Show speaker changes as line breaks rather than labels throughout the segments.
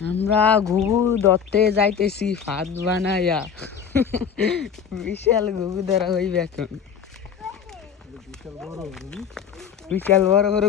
আমরা ঘুঘু ধরতে যাইতেছি ফাঁদ বানাইয়া বিশাল ঘুঘু ধরা হইবে এখন।
বিশাল বড় বুঝলি
বিশাল বড় বড়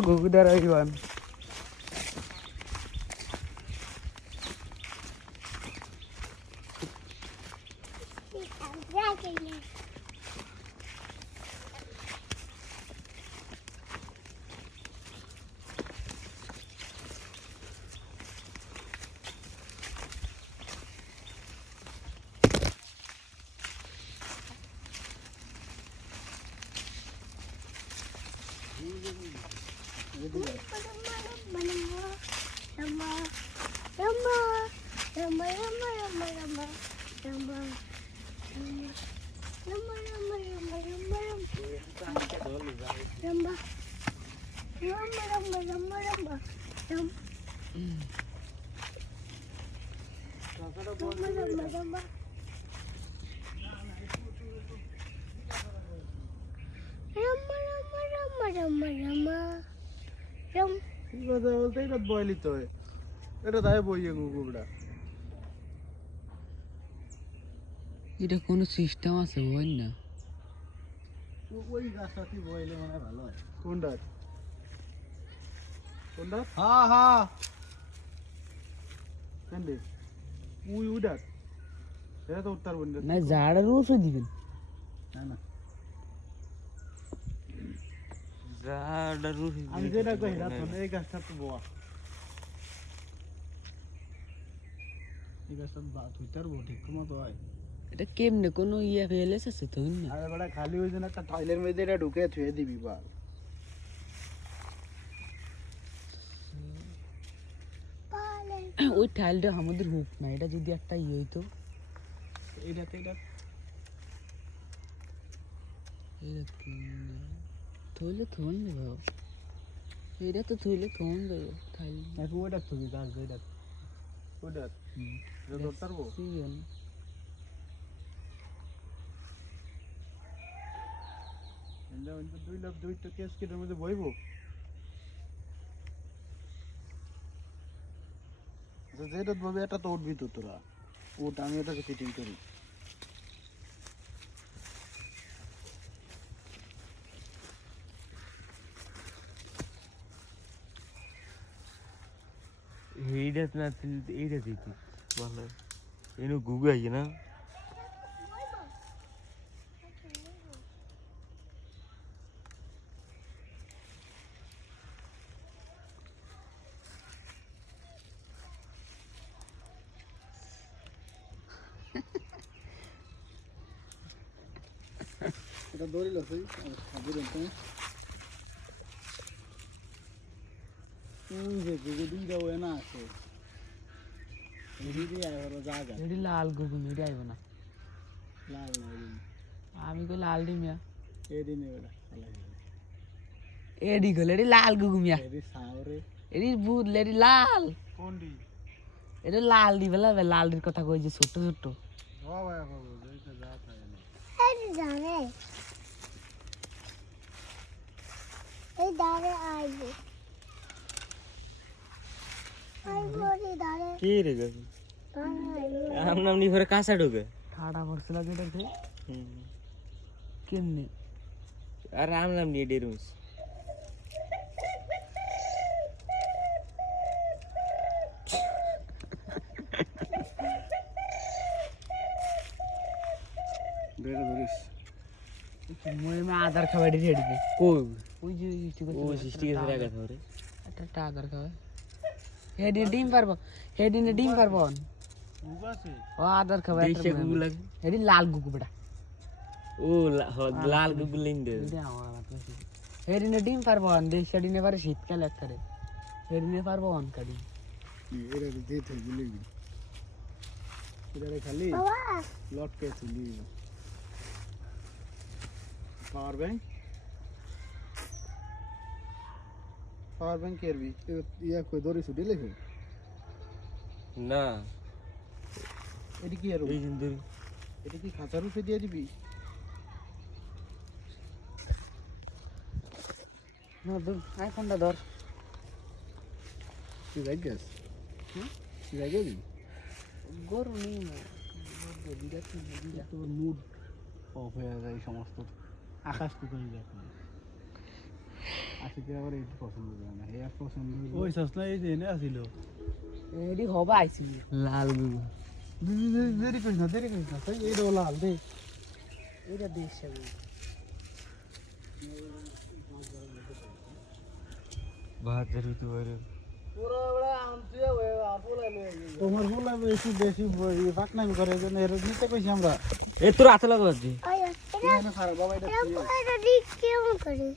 ঘুঘু ধরা হইবান
কি কথা বলতে এটা বয়লি তো এটা তাই বইয়ে গুগুবড়া
এটা কোনো সিস্টেম আছে বল না?
ওই গাছটা কি বইলে মানে ভালো হয়। কোনটা কোনটা হ্যাঁ হ্যাঁ। কেন্দে উই উডার এটা তো উত্তর বন্ধ
না ঝাড়ের ওষুধ দিবেন।
না না। আমি যেটা কই এই গাছটা তো বোয়া। এই গাছটা বাত উত্তর বো ঠিক মতো হয়।
এটা কেমনে কোনো ইয়ে ফেলেছে আছে তো না
আরে বড় খালি হই না একটা টয়লের মধ্যে এটা ঢুকে থুয়ে দিবি বাল।
ওই টাইলটা আমাদের হুক না এটা যদি একটা ইয়ে হইতো।
এইটাতে এটা
এটা কেমনে? থইলে থন দেবো এটা তো থইলে থন দেবো টাইল
নাকি ওটা থুবি গাছ ওটা এটা ধরতার বো
সিজন
এটা ওই দুই লাখ দুইটা কেস কেটের মধ্যে বইবো। যেটা বলবে এটা তো উঠবি তো তোরা। ওটা আমি ওটাকে ফিটিং করি।
এইটা না তুই এইটা দিতি ভালো এনে গুগু আইয়ে না
এটা দৌড়িল সেই খাবি তুমি ওই যে গুগু দুইটা ওয়ে না আছে এদিকে আর জায়গা
এটি লাল গুগুন এটা আইব না।
লাল
আমি কই লাল ডিমিয়া
এদিনে ওটা চালাই
এডি গলে এটি লাল গুগুমিয়া
সাওরে
এটি বুদ এটি লাল। এটা লাল দি বেলা লাল দির কথা কই যে ছোট ছোট
ও ভাই এইটা যা থাকে না।
এই দাঁড়ে আসবে
কি রে গো আম নাম নি ভরে কাঁচা ঢোকে
ঠাডা পড়ছিল যেটাতে কেমনে
আর আম নাম নিয়ে ডেরুস
বেড়ে ধরিস
মই মে আধার খাওয়াই দিয়ে রেডি
কই
ওই যে ইটি
ও সৃষ্টি করে রাখা ধরে
একটা একটা আধার খাওয়াই হেডি ডিম পারব। হেডি নে ডিম পারব ও আধার খাওয়াই
দেশে গুগু লাগে।
হেডি লাল গুগু বেটা।
ও লা- লাল গুগু লিন দে
হেডি নে ডিম পারব দেশ হেডি নে পারে শীতকাল একবারে হেডি নে পারব অন কাডি
এটা দিয়ে থেকে গুলি এটা খালি লটকে তুলি পাওয়ার ব্যাংক? পাওয়ার ব্যাংক কেরবি ইয়া কই দড়ি ছুটি লেখে
না।
এটা কি আর?
এই কিন্তু
এটা কি খাঁচার উপরে দিয়ে দিবি?
না ধর আইফোনটা ধর।
তুই দেখ গেছ জায়গায়
গরু নেই বিরাট বিরাট
তোর মুড অফ হয়ে যায় সমস্ত। আকাশ টুকুনি দেখে। আশিকে আবার এই পছন্দ করে না এই পছন্দ ওই সসনা এই যে এনে আসিল
এডি হবা আইছি লাল গুগু
দেরি করিস না দেরি করিস না তাই এইটা লাল দে
এটা দেশ
বাহাত্তর ঋতু বাইরে
তোমার বলা বেশি বেশি পাকনামি করে এই জন্য এর নিতে কইছি আমরা
এ তোর হাতে
ওই
খারাপ বাবা এটা
কেমন করে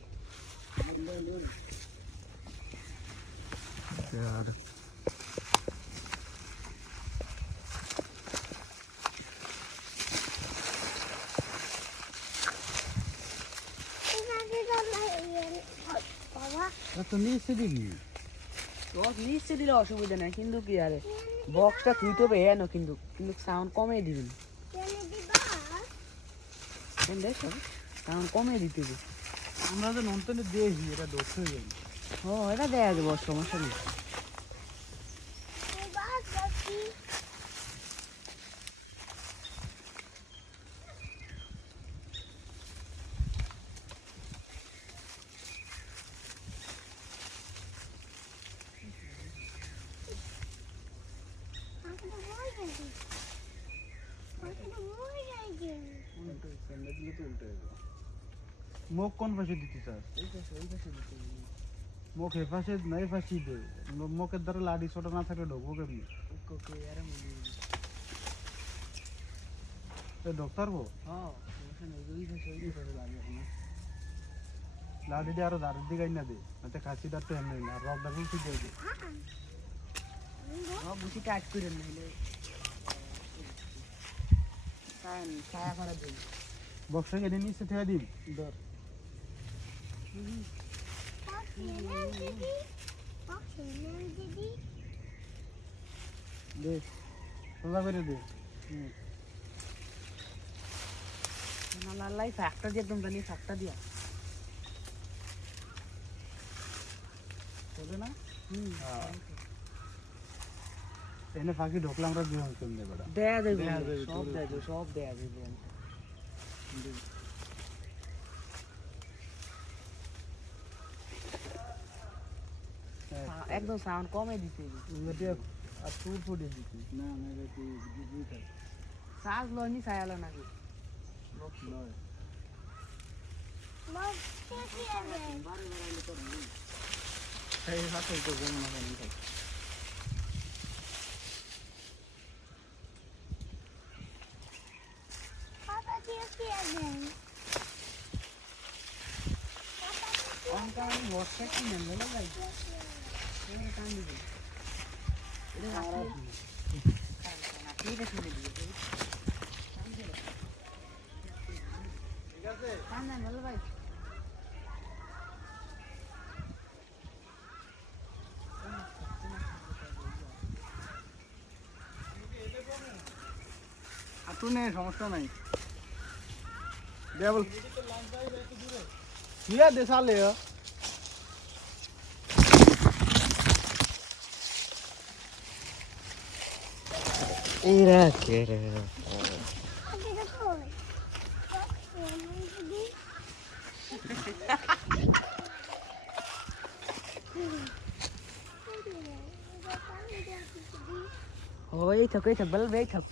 বাবা
তো নিচে দিবি
বক্স নিচে দিলে অসুবিধা নাই কিন্তু কি আরে? বক্সটা তুই তো বেয়ে না কিন্তু কিন্তু সাউন্ড কমে দিবেন
কেন দিবা
সাউন্ড কমে দিতে
আমরা যে নন্তনে দিয়েছি এটা দোষ হয়ে যাবে
ও এটা দেয়া দেবো সমস্যা নেই
বাবা কাকি
মুখ কোন পাশে দিতে চাস মুখ এ পাশে না এ পাশে দে মুখের দ্বারা লাড়ি ছোট না থাকলে ঢোকবো কেমনি এ ঢোকতে পারব লাড়িটি আরও দাঁড়ের দিকে না দে নাতে খাসি দাঁড়তে এমনি না রক দাঁড়িয়ে ঠিক আছে
বুঝি কাজ করে
বক্সে নিচে ঠেয়া দিন ধর দে সোজা করে দে। হুম।
নালাই ফ্যাক্টর দিয়ে একদম জানি ফ্যাক্টর দিয়া।
চলবে না?
হুম।
এনে ফাঁকি ঢোকলে আমরা বিয়ে হইতাম দে বেটা
দেয়া দেবে সব দেয়া সব যাবে একদম সাউন্ড কমে দিতে
আর তুই ফুটে দিতি। না না এটা তাই
চার্জ লয়নি ছায়ালো নাকি বর্ষা কি নেন বলো ভাই এখানে কান দিবে এটা রাখি এটা শুনে দিবে কান দেন বলো। ভাই
আর তুই নে সমস্যা নাই দে বল ঠিক
Era
kere. हो यही थक यही थक बल्ब थक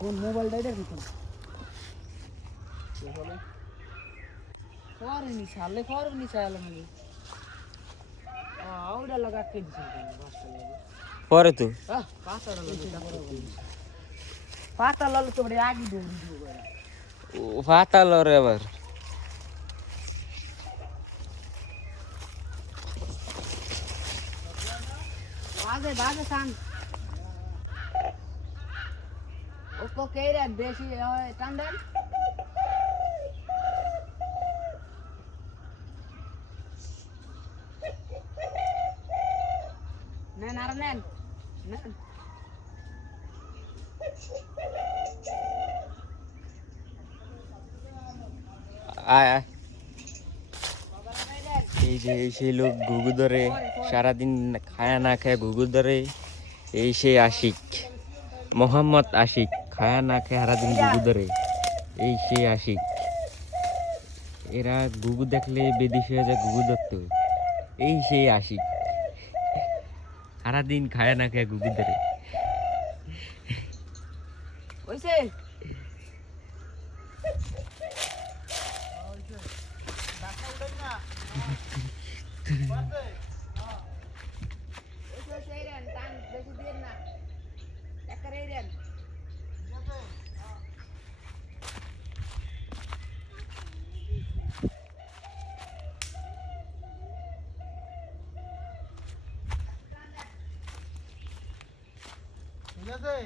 कौन मोबाइल डाइडर भी तुम खौर नहीं छाले खौर नहीं मुझे आउडा लगा के बस
পরে তো
আহ পাঁচটা লাগে পাঁচটা লালো তো বড় আগে নেন
আয় আয়। এই যে সেই লোক ঘুঘু ধরে সারাদিন খায় না খায় ঘুঘু ধরে এই সেই আশিক। মোহাম্মদ আশিক খায়া না খায় সারাদিন গুগু ধরে এই সেই আশিক। এরা গুগু দেখলে বেদিস হয়ে যায় গুগু ধরতো। এই সেই আশিক। সারাদিন খায় না খেয়ে গুগু ধরে
ঠিক আছে